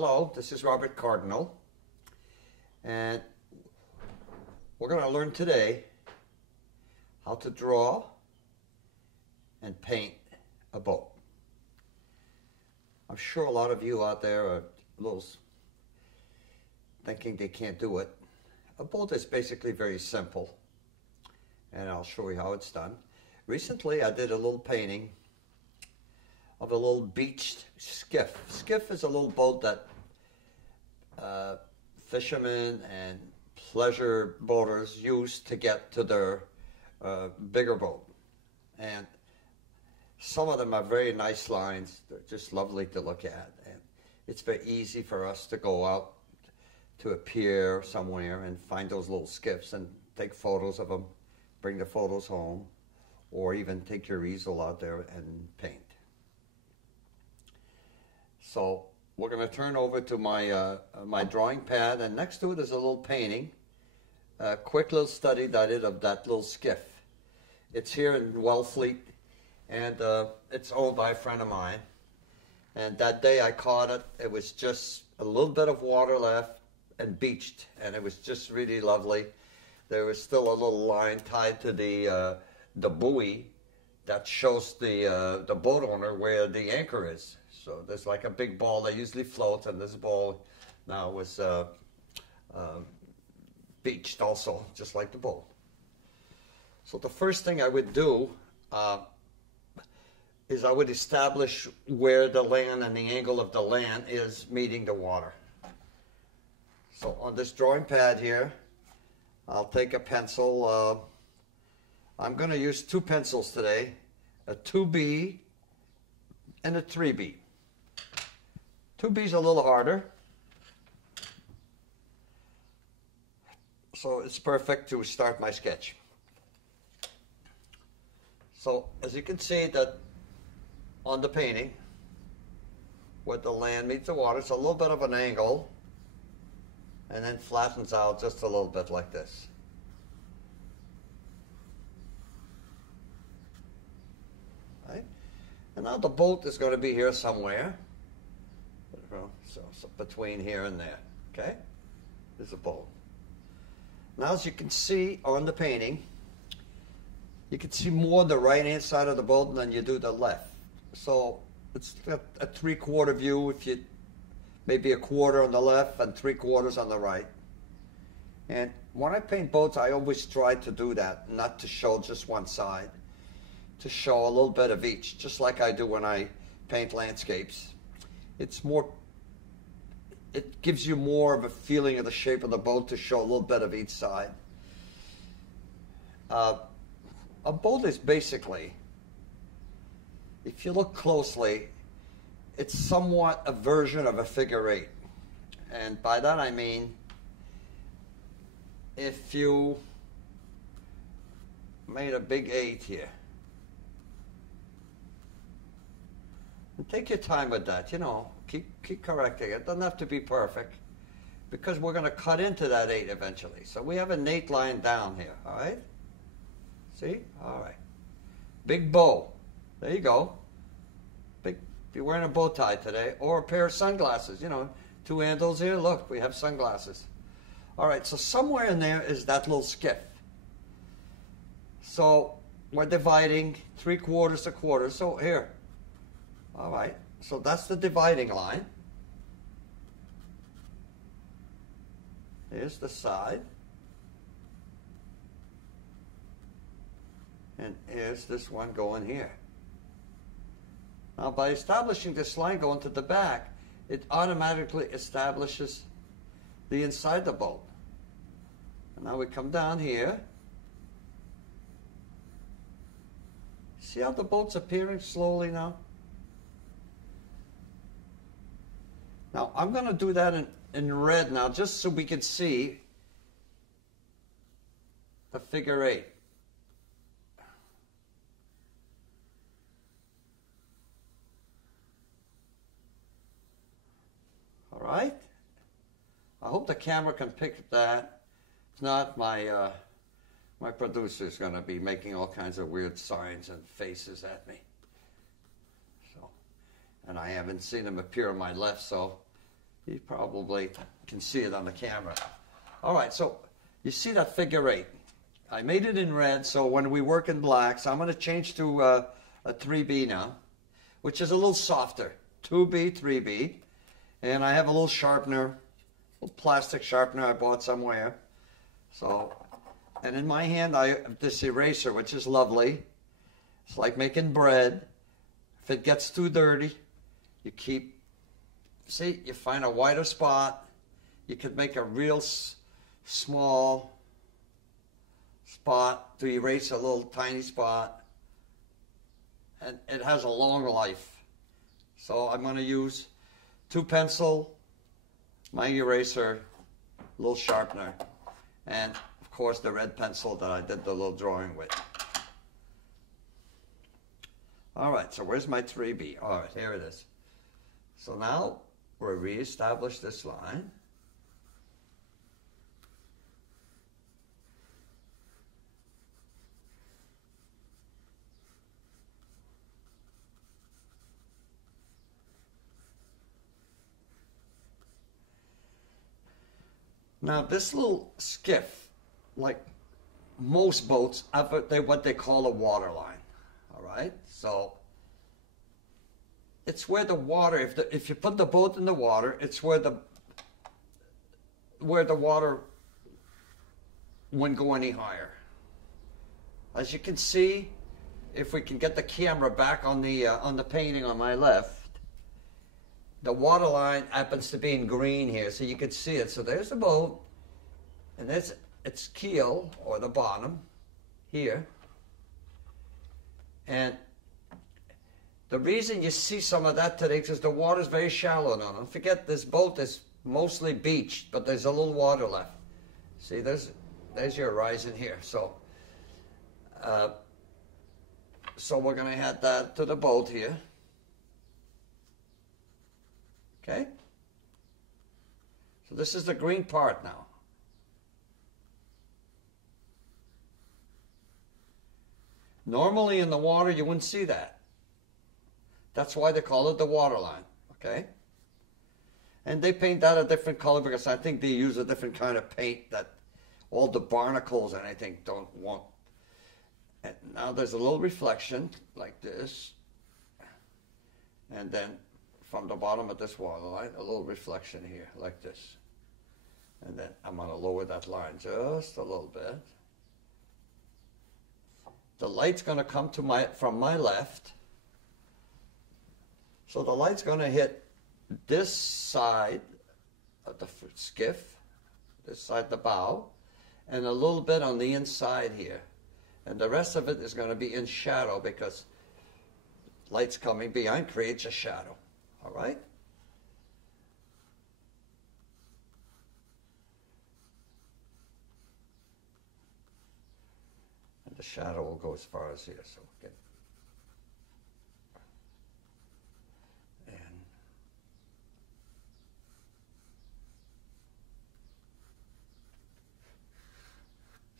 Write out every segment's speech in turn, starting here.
Hello, this is Robert Cardinal, and we're going to learn today how to draw and paint a boat. I'm sure a lot of you out there are a little thinking they can't do it. A boat is basically very simple, and I'll show you how it's done. Recently, I did a little painting of a little beached skiff. Skiff is a little boat that fishermen and pleasure boaters use to get to their bigger boat. And some of them are very nice lines. They're just lovely to look at. And it's very easy for us to go out to a pier somewhere and find those little skiffs and take photos of them, bring the photos home, or even take your easel out there and paint. So we're going to turn over to my my drawing pad, and next to it is a little painting, a quick little study that I did of that little skiff. It's here in Wellfleet, and it's owned by a friend of mine. And that day I caught it, it was just a little bit of water left and beached, and it was just really lovely. There was still a little line tied to the buoy that shows the boat owner where the anchor is. So there's like a big ball that usually floats, and this ball now was beached also, just like the boat. So the first thing I would do is I would establish where the land and the angle of the land is meeting the water. So on this drawing pad here, I'll take a pencil. I'm going to use two pencils today, a 2B and a 3B. 2B is a little harder, so it's perfect to start my sketch. So as you can see that on the painting, where the land meets the water, it's a little bit of an angle, and then flattens out just a little bit like this. Right? And now the boat is going to be here somewhere. So between here and there, okay? There's a boat. Now as you can see on the painting, you can see more the right-hand side of the boat than you do the left. So it's a three-quarter view, if you maybe a quarter on the left and 3/4 on the right. And when I paint boats, I always try to do that, not to show just one side, to show a little bit of each, just like I do when I paint landscapes. It's more, it gives you more of a feeling of the shape of the boat to show a little bit of each side. A boat is basically, if you look closely, it's somewhat a version of a figure eight. And by that I mean, if you made a big 8 here, and take your time with that, you know, keep correcting it. Doesn't have to be perfect, because we're going to cut into that 8 eventually. So we have an 8 line down here, all right? See? All right. Big bow. There you go. Big. If you're wearing a bow tie today, or a pair of sunglasses, you know, 2 handles here. Look, we have sunglasses. All right, so somewhere in there is that little skiff. So we're dividing 3/4 to quarter. So here. All right, so that's the dividing line. Here's the side. And here's this one going here. Now by establishing this line going to the back, it automatically establishes the inside the boat. And now we come down here. See how the boat's appearing slowly now? Now I'm going to do that in red now, just so we can see the figure 8. All right. I hope the camera can pick that. If not, my my producer is going to be making all kinds of weird signs and faces at me. So, and I haven't seen him appear on my left, so You probably can see it on the camera. All right, so you see that figure 8. I made it in red, so when we work in blacks, I'm going to change to a 3B now, which is a little softer. 2B, 3B. And I have a little sharpener, a little plastic sharpener I bought somewhere. So, and in my hand I have this eraser, which is lovely. It's like making bread. If it gets too dirty, you keep, see, you find a wider spot. You could make a real small spot to erase a little tiny spot. And it has a long life. So I'm going to use 2 pencil, my eraser, little sharpener, and of course the red pencil that I did the little drawing with. All right, so where's my 3B? All right, here it is. So now we'll reestablish this line. Now this little skiff, like most boats, have what they call a water line. All right, so it's where the water, if you put the boat in the water, it's where the water wouldn't go any higher. As you can see, if we can get the camera back on the painting on my left, the water line happens to be in green here, so you can see it. So there's the boat, and there's its keel, or the bottom, here. And the reason you see some of that today is because the water's very shallow now. Don't forget, this boat is mostly beached, but there's a little water left. See, there's your horizon here. So we're going to add that to the boat here. Okay? So this is the green part now. Normally in the water you wouldn't see that. That's why they call it the water line. Okay? And they paint that a different color because I think they use a different kind of paint that all the barnacles and I think don't want. And now there's a little reflection like this. And then from the bottom of this water line, a little reflection here, like this. And then I'm going to lower that line just a little bit. The light's going to come from my left. So the light's going to hit this side of the skiff, this side, the bow, and a little bit on the inside here. And the rest of it is going to be in shadow because light's coming behind creates a shadow. All right? And the shadow will go as far as here. So get and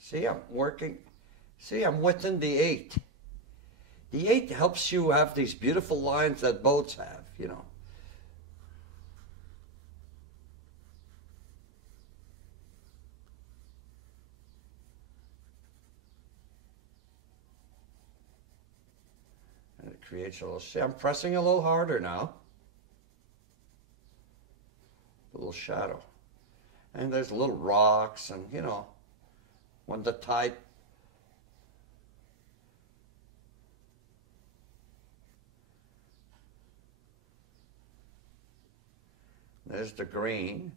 see, I'm working. See, I'm within the 8. The 8 helps you have these beautiful lines that boats have, you know. And it creates a little, see, I'm pressing a little harder now. A little shadow. And there's little rocks and, you know, when the tide there's the green.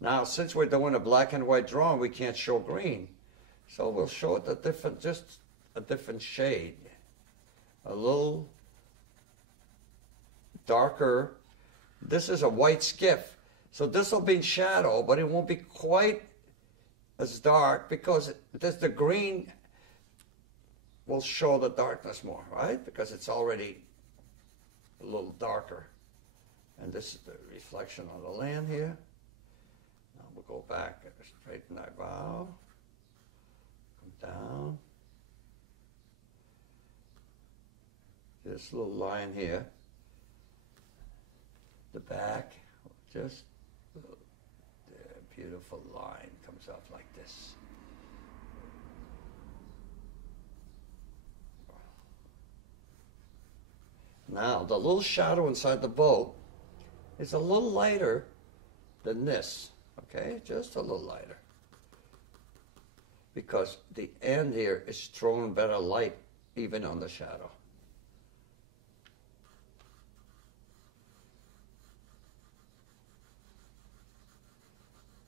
Now, since we're doing a black and white drawing, we can't show green. So we'll show it just a different shade. A little darker. This is a white skiff. So this will be in shadow, but it won't be quite as dark because the green will show the darkness more, right? Because it's already a little darker. And this is the reflection on the land here. Now we'll go back and straighten our bow. Come down. This little line here. The back, just The beautiful line comes off like this. Now, the little shadow inside the boat is a little lighter than this, okay? Just a little lighter. Because the end here is throwing better light even on the shadow.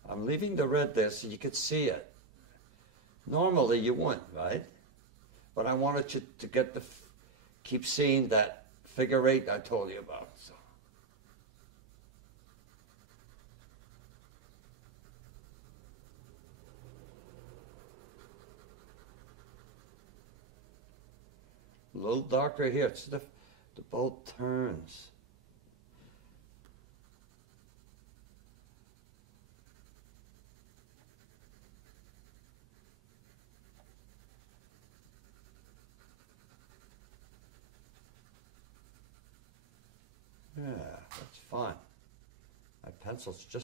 I'm leaving the red there so you could see it. Normally you wouldn't, right? But I wanted you to get keep seeing that figure eight I told you about. So. A little darker here. It's the boat turns. Yeah, that's fine. My pencil's just